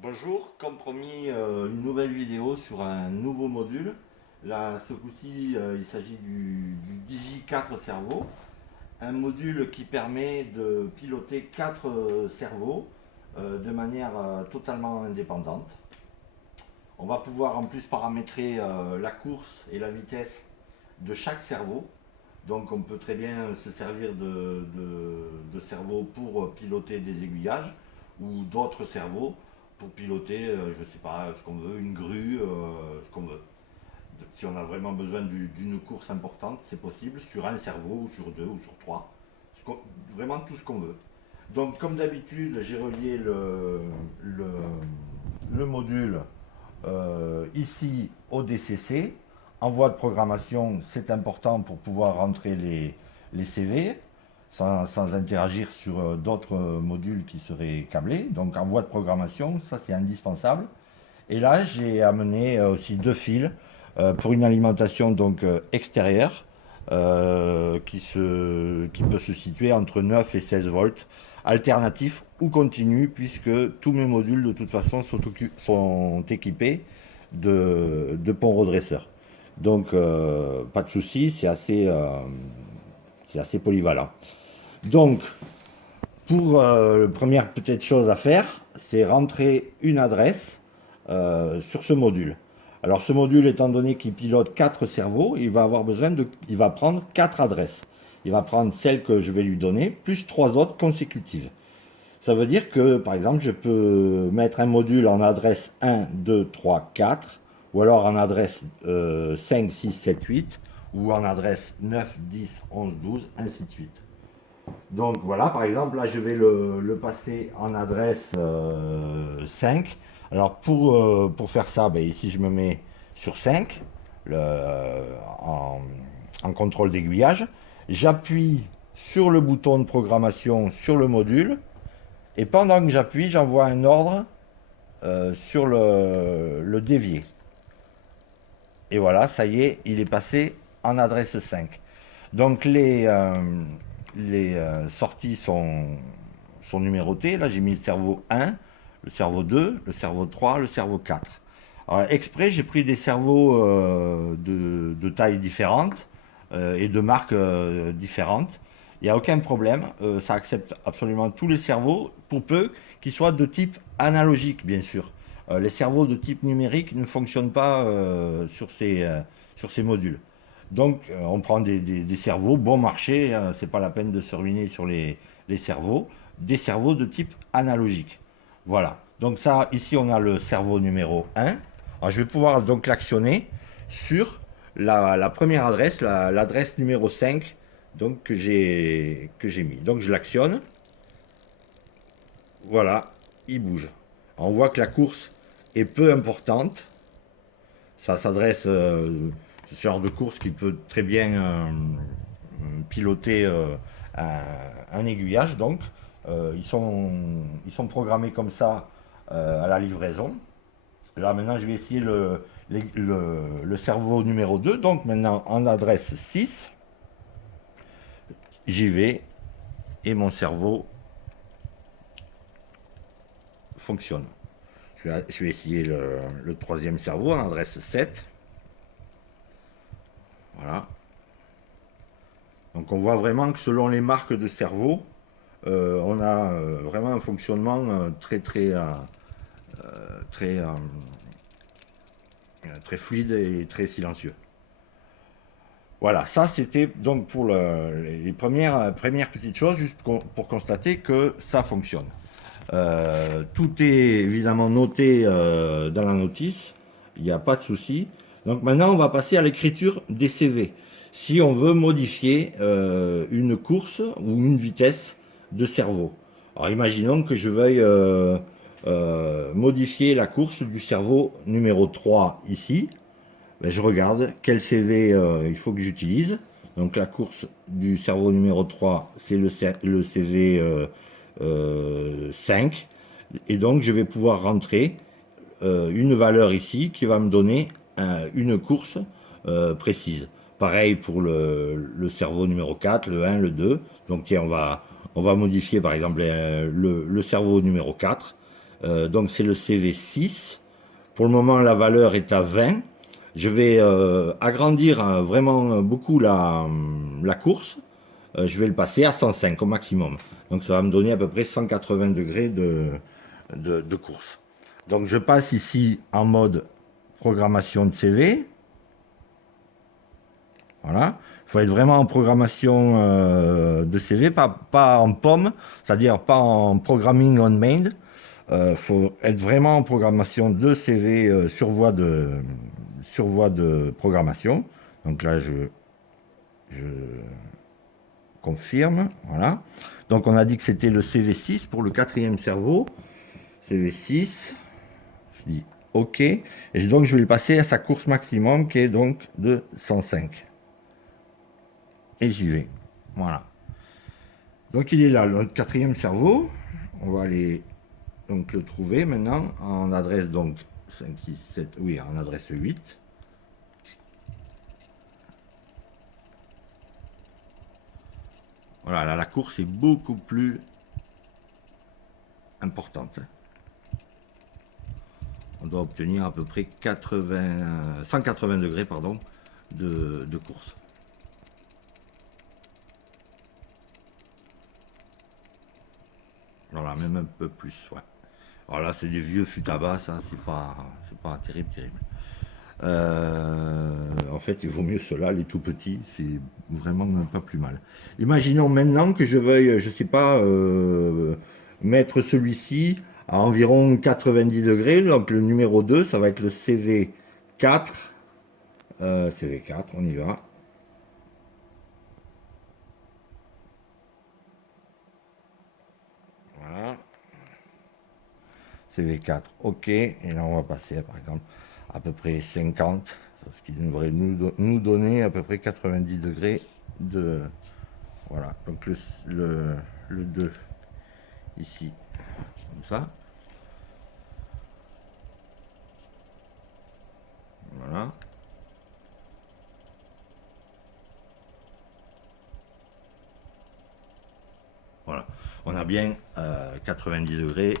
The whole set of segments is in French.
Bonjour, comme promis, une nouvelle vidéo sur un nouveau module. Là, ce coup-ci, il s'agit du Digi4 cerveau, un module qui permet de piloter 4 cerveaux de manière totalement indépendante. On va pouvoir en plus paramétrer la course et la vitesse de chaque cerveau. Donc on peut très bien se servir de cerveaux pour piloter des aiguillages ou d'autres cerveaux pour piloter, je ne sais pas, ce qu'on veut, une grue, ce qu'on veut. Si on a vraiment besoin d'une course importante, c'est possible sur un cerveau ou sur deux ou sur trois. Vraiment tout ce qu'on veut. Donc comme d'habitude, j'ai relié le module ici au DCC. En voie de programmation, c'est important pour pouvoir rentrer les CV sans interagir sur d'autres modules qui seraient câblés. Donc en voie de programmation, ça c'est indispensable. Et là, j'ai amené aussi deux fils pour une alimentation donc extérieure qui peut se situer entre 9 et 16 volts, alternatif ou continu, puisque tous mes modules de toute façon sont équipés de ponts redresseurs. Donc pas de souci, c'est assez polyvalent. Donc pour la première petite chose à faire, c'est rentrer une adresse sur ce module. Alors ce module, étant donné qu'il pilote 4 cerveaux, il va prendre 4 adresses. Il va prendre celle que je vais lui donner, plus 3 autres consécutives. Ça veut dire que, par exemple, je peux mettre un module en adresse 1, 2, 3, 4, ou alors en adresse 5, 6, 7, 8, ou en adresse 9, 10, 11, 12, ainsi de suite. Donc voilà, par exemple, là je vais le passer en adresse 5. Alors pour faire ça, ben, ici je me mets sur 5 en, en contrôle d'aiguillage. J'appuie sur le bouton de programmation sur le module et pendant que j'appuie, j'envoie un ordre sur le dévier. Et voilà, ça y est, il est passé en adresse 5. Donc les sorties sont numérotées. Là, j'ai mis le cerveau 1, le cerveau 2, le cerveau 3, le cerveau 4. Alors, exprès, j'ai pris des cerveaux de tailles différentes et de marques différentes. Il n'y a aucun problème. Ça accepte absolument tous les cerveaux, pour peu qu'ils soient de type analogique, bien sûr. Les cerveaux de type numérique ne fonctionnent pas sur ces modules. Donc, on prend des cerveaux bon marché, hein, c'est pas la peine de se ruiner sur les cerveaux, des cerveaux de type analogique. Voilà. Donc ça, ici, on a le cerveau numéro 1. Alors, je vais pouvoir donc l'actionner sur la première adresse, l'adresse numéro 5 donc, que j'ai mis. Donc, je l'actionne. Voilà, il bouge. On voit que la course est peu importante. Ça s'adresse ce genre de course qui peut très bien piloter un aiguillage. Donc, ils sont programmés comme ça à la livraison. Là, maintenant, je vais essayer le cerveau numéro 2. Donc, maintenant, en adresse 6, j'y vais et mon cerveau fonctionne. Je vais essayer le troisième cerveau en adresse 7. Voilà. Donc on voit vraiment que selon les marques de cerveau, on a vraiment un fonctionnement très, très fluide et très silencieux. Voilà, ça c'était donc pour les premières petites choses, juste pour constater que ça fonctionne. Tout est évidemment noté dans la notice, il n'y a pas de souci. Donc maintenant on va passer à l'écriture des CV. Si on veut modifier une course ou une vitesse de cerveau. Alors imaginons que je veuille modifier la course du cerveau numéro 3 ici. Ben, je regarde quel CV il faut que j'utilise. Donc la course du cerveau numéro 3, c'est le CV 5. Et donc je vais pouvoir rentrer une valeur ici qui va me donner une course précise. Pareil pour le cerveau numéro 4, le 1, le 2. Donc tiens, on va modifier par exemple le cerveau numéro 4. Donc c'est le CV6. Pour le moment, la valeur est à 20. Je vais agrandir vraiment beaucoup la course. Je vais le passer à 105 au maximum. Donc ça va me donner à peu près 180 degrés de course. Donc je passe ici en mode programmation de CV. Voilà. Il faut être vraiment en programmation de CV, pas en POM, c'est-à-dire pas en programming on main. Il faut être vraiment en programmation de CV sur voie de programmation. Donc là, je confirme. Voilà. Donc on a dit que c'était le CV6 pour le quatrième cerveau. CV6. Je dis OK. Et donc je vais le passer à sa course maximum qui est donc de 105. Et j'y vais. Voilà. Donc il est là, notre quatrième cerveau. On va aller donc le trouver maintenant en adresse donc 5, 6, 7, oui, en adresse 8. Voilà, là la course est beaucoup plus importante. On doit obtenir à peu près 180 degrés pardon, de course. Voilà, même un peu plus, ouais. Alors là, c'est des vieux fûts à bas, ça, c'est pas terrible, terrible. En fait, il vaut mieux cela, les tout petits, c'est vraiment pas plus mal. Imaginons maintenant que je veuille, je sais pas, mettre celui-ci à environ 90 degrés. Donc le numéro 2, ça va être le CV4. CV4, on y va. Voilà. CV4, OK. Et là, on va passer, par exemple, à peu près 50, ce qui devrait nous donner à peu près 90 degrés de... Voilà, donc le 2 ici, comme ça. Voilà. Voilà. On a bien 90 degrés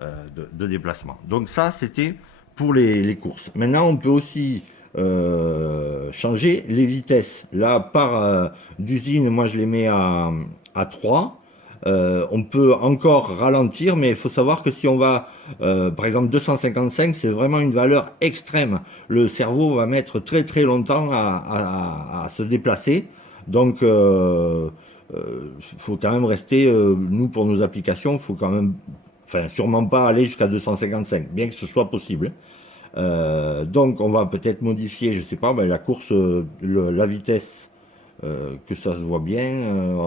de déplacement. Donc ça, c'était pour les courses. Maintenant, on peut aussi changer les vitesses. Là, par d'usine, moi, je les mets à 3. On peut encore ralentir, mais il faut savoir que si on va, par exemple, 255, c'est vraiment une valeur extrême. Le cerveau va mettre très très longtemps à se déplacer. Donc, faut quand même rester, nous, pour nos applications, il faut quand même, enfin, sûrement pas aller jusqu'à 255, bien que ce soit possible. Donc, on va peut-être modifier, je sais pas, ben, la course, la vitesse, que ça se voit bien. On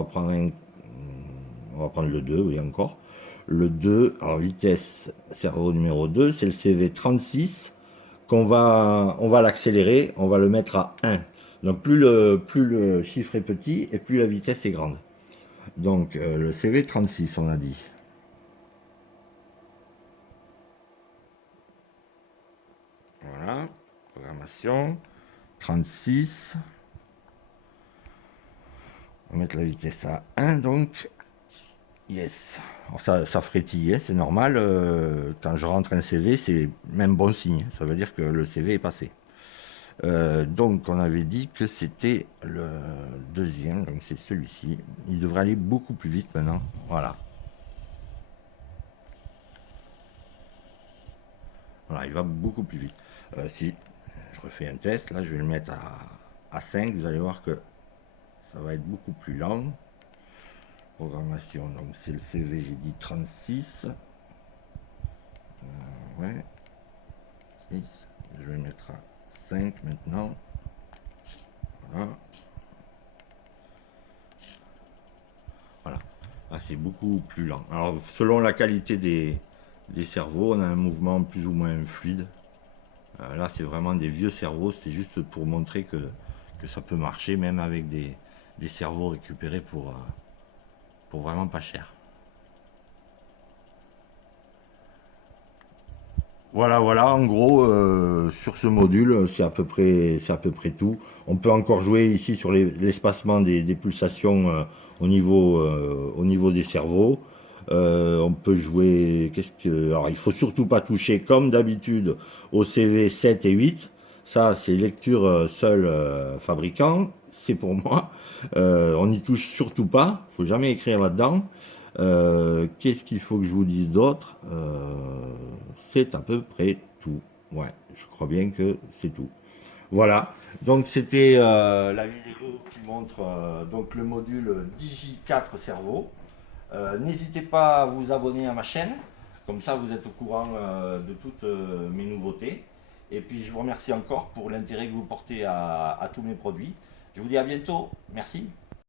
va prendre le 2, oui, encore. Le 2, alors vitesse cerveau numéro 2, c'est le CV 36 on va l'accélérer, on va le mettre à 1. Donc plus le chiffre est petit et plus la vitesse est grande. Donc le CV 36, on a dit. Voilà, programmation 36. On va mettre la vitesse à 1, donc yes. Alors ça frétille, hein, c'est normal. Quand je rentre un CV, c'est même bon signe. Ça veut dire que le CV est passé. Donc on avait dit que c'était le deuxième, donc c'est celui-ci. Il devrait aller beaucoup plus vite maintenant. Voilà. Voilà, il va beaucoup plus vite. Si je refais un test, là je vais le mettre à 5, vous allez voir que ça va être beaucoup plus lent. Programmation, donc c'est le CV, j'ai dit 36. Ouais. 6. Je vais mettre à 5 maintenant. Voilà. Voilà. Là, c'est beaucoup plus lent. Alors, selon la qualité des cerveaux, on a un mouvement plus ou moins fluide. Là, c'est vraiment des vieux cerveaux. C'était juste pour montrer que ça peut marcher, même avec des cerveaux récupérés pour vraiment pas cher. Voilà, voilà, en gros, sur ce module, c'est à peu près tout. On peut encore jouer ici sur l'espacement des pulsations au niveau des cerveaux. On peut jouer. Alors, il faut surtout pas toucher, comme d'habitude, au CV 7 et 8. Ça, c'est lecture seul fabricant. C'est pour moi. On n'y touche surtout pas. Faut jamais écrire là-dedans. Qu'est-ce qu'il faut que je vous dise d'autre? C'est à peu près tout. Ouais, je crois bien que c'est tout. Voilà, donc c'était la vidéo qui montre donc le module Digi4 Cerveau. N'hésitez pas à vous abonner à ma chaîne, comme ça vous êtes au courant de toutes mes nouveautés. Et puis je vous remercie encore pour l'intérêt que vous portez à tous mes produits. Je vous dis à bientôt, merci.